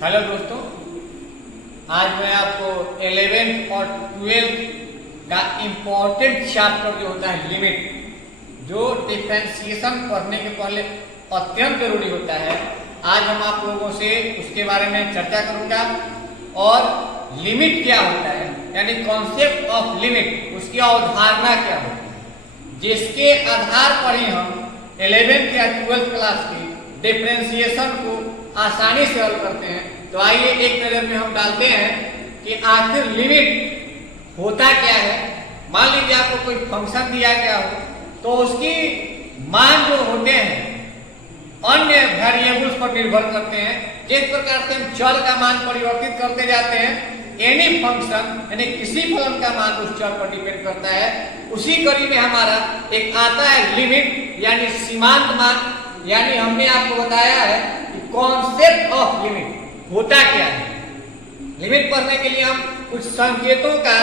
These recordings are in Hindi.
हेलो दोस्तों, आज मैं आपको 11th और 12th का इम्पोर्टेंट चैप्टर जो होता है लिमिट, जो डिफरेंशिएशन पढ़ने के पहले अत्यंत जरूरी होता है, आज हम आप लोगों से उसके बारे में चर्चा करूंगा। और लिमिट क्या होता है, यानी कॉन्सेप्ट ऑफ लिमिट, उसकी अवधारणा क्या होती है, जिसके आधार पर ही हम 11th या 12th क्लास की डिफरेंशिएशन को आसानी से हल करते हैं। तो आइए एक नजर में हम डालते हैं कि आखिर लिमिट होता क्या है। मान लीजिए आपको कोई फंक्शन दिया गया हो, तो उसकी मान जो होते हैं अन्य वेरिएबल्स पर निर्भर करते हैं। जिस प्रकार से हम चर का मान परिवर्तित करते जाते हैं, एनी फंक्शन यानी किसी फलन का मान उस चर पर डिपेंड करता है। उसी कड़ी में हमारा एक आता है लिमिट, यानी सीमांत मान। यानी हमने आपको बताया है कि कॉन्सेप्ट ऑफ लिमिट होता क्या है। लिमिट पढ़ने के लिए हम कुछ संकेतों का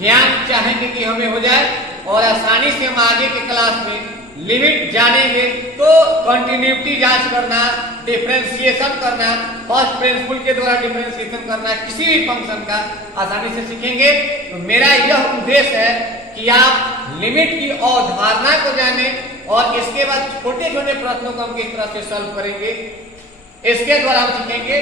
ज्ञान चाहेंगे कि हमें हो जाए, और आसानी से हम आगे के क्लास में लिमिट जानेंगे। तो कंटिन्यूटी जांच करना, डिफरेंशिएशन करना, फर्स्ट प्रिंसिपल के द्वारा डिफरेंशिएशन करना, किसी भी फंक्शन का आसानी से सीखेंगे। तो मेरा यह उद्देश्य है कि आप लिमिट की अवधारणा को जाने, और इसके बाद छोटे छोटे प्रश्नों को हम किस तरह से सॉल्व करेंगे, इसके द्वारा हम सीखेंगे।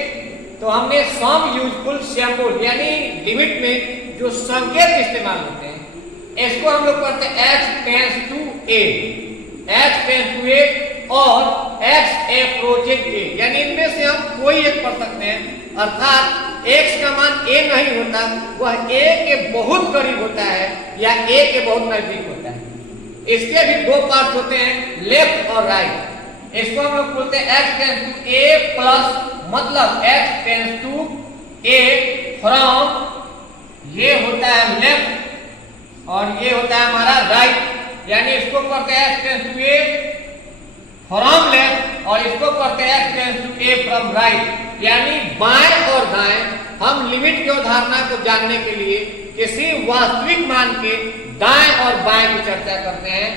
तो हमने सम यूजफुल सिंबल यानी लिमिट में जो संकेत इस्तेमाल होते हैं, इसको हम लोग पढ़ते हैं x tends to a, x tends to a और x अप्रोचिंग a, यानी इनमें से हम कोई एक पढ़ सकते हैं। अर्थात x का मान a नहीं होता, वह a के बहुत करीब होता है या a के बहुत नजदीक होता है। इसके भी दो पार्ट होते हैं, लेफ्ट और राइट। इसको हम लोग बोलते हैं x tends to a plus, मतलब x tends to a from, ये होता है लेफ्ट और ये होता है हमारा राइट। यानी इसको पढ़ते हैं x tends to a from left, और इसको पढ़ते हैं x tends to a from right. यानी बाएं और दाएं हम लिमिट की अवधारणा को जानने के लिए किसी वास्तविक मान के दाएं और बाएं की चर्चा करते हैं।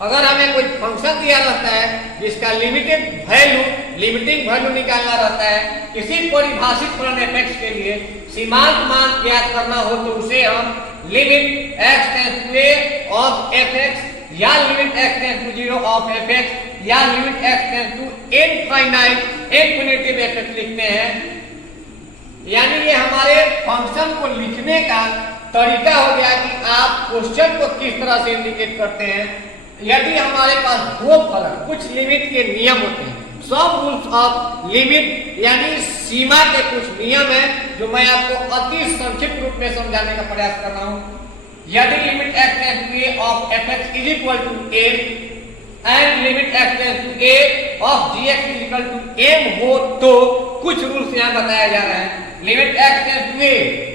अगर हमें कोई फंक्शन दिया रहता है जिसका लिमिटिंग वैल्यू निकालना रहता है, किसी परिभाषित फलन f(x) के लिए सीमांत मान ज्ञात करना हो, तो उसे हम limit x tends to a of f(x) या limit x tends to 0 of f(x) या limit x tends to infinity f(x) लिखते हैं। यानी ये हमारे फंक्शन को लिखने का तरीका हो गया कि आप क्वेश्चन को किस तरह से इंडिकेट करते हैं। यदि हमारे पास दो फलन, कुछ लिमिट के नियम होते हैं, सब रूल्स ऑफ लिमिट यानी सीमा के कुछ नियम हैं, जो मैं आपको अति संक्षिप्त रूप में समझाने का प्रयास कर रहा हूं। यदि limit x tends to a of f(x) is equal to a and limit x tends to a of gx is equal to m हो, तो कुछ रूल्स यहां बताया जा रहा है। Limit x tends to a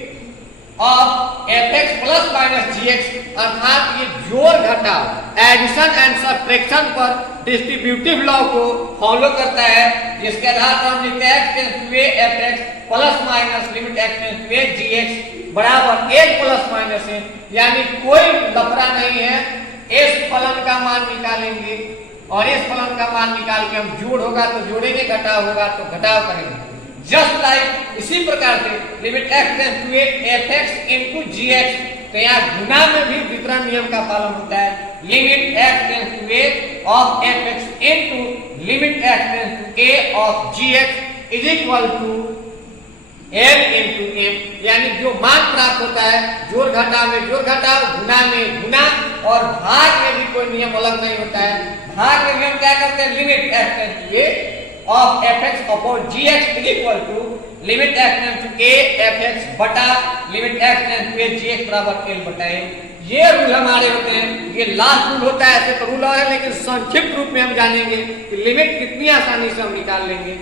of f(x) plus minus gx, अर्थात ये जोड़ घटाव, एडिशन एंड सब्ट्रैक्शन पर डिस्ट्रीब्यूटिव लॉ को फॉलो करता है, जिसके आधार पर हम लिखते हैं x tends to a f(x) plus minus limit x tends to a gx बराबर 1 प्लस माइनस है। यानी कोई लफड़ा नहीं है, इस फलन का मान निकालेंगे और इस फलन का मान निकाल के हम जोड़ होगा तो जोड़ेंगे, घटाव होगा तो घटाव करेंगे। जस्ट लाइक इसी प्रकार से limit x tends to a f(x) into gx, तो यहाँ गुना में भी वितरण नियम का पालन होता है। Limit x tends to a of f(x) into limit x tends to a of gx is equal to m into m। यानी जो मान प्राप्त होता है, जोड़ घटाव में जोड़ घटाव, गुना में गुना, और भाग में भी कोई नियम अलग नहीं होता है। भाग में भी हम क्या करते हैं, limit x tends to a of f(x) upon gx is equal to limit x tends to a f(x) बटा limit x tends to a gx बराबर l बटा m। ये रूल हमारे होते हैं, ये लास्ट रूल होता है। ऐसे तो रूल और है, लेकिन संक्षिप्त रूप में हम जानेंगे कि लिमिट कितनी आसानी से हम निकाल लेंगे।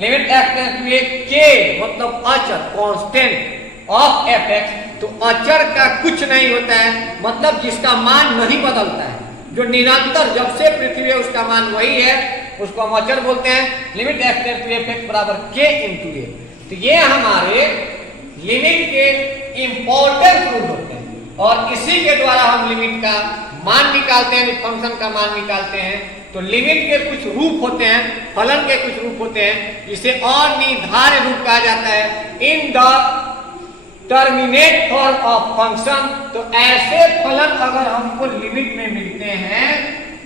Limit x tends to a k मतलब अचर, कांस्टेंट ऑफ f(x), तो अचर का कुछ नहीं होता है, मतलब जिसका मान नहीं बदलता है, जो निरंतर जब से पृथ्वी है उसका मान वही है, उसको हम अचर बोलते हैं। Limit x tends to f(x) बराबर k इनटू a। तो ये हमारे लिमिट के इंपॉर्टेंट रूल होते हैं, और इसी के द्वारा हम लिमिट का मान निकालते हैं, फंक्शन का मान निकालते हैं। तो लिमिट के कुछ रूप होते हैं, फलन के कुछ रूप होते हैं, जिसे अनिर्धार्य रूप कहा जाता है। In the terminate form of function, तो ऐसे फलन अगर हमको लिमिट में मिलते हैं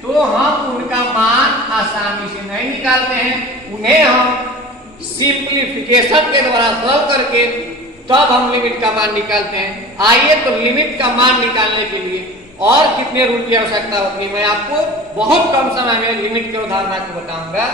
तो हम उनका मान आसानी से नहीं निकालते हैं, उन्हें हम सिंप्लीफिकेशन के द्वारा सॉल्व करके तब हम लिमिट का मान निकालते हैं। आइए तो लिमिट का मान निकालने के लिए और कितने रूल की आवश्यकता होती है, मैं आपको बहुत कम समय में लिमिट के उदाहरण आपको बताऊंगा।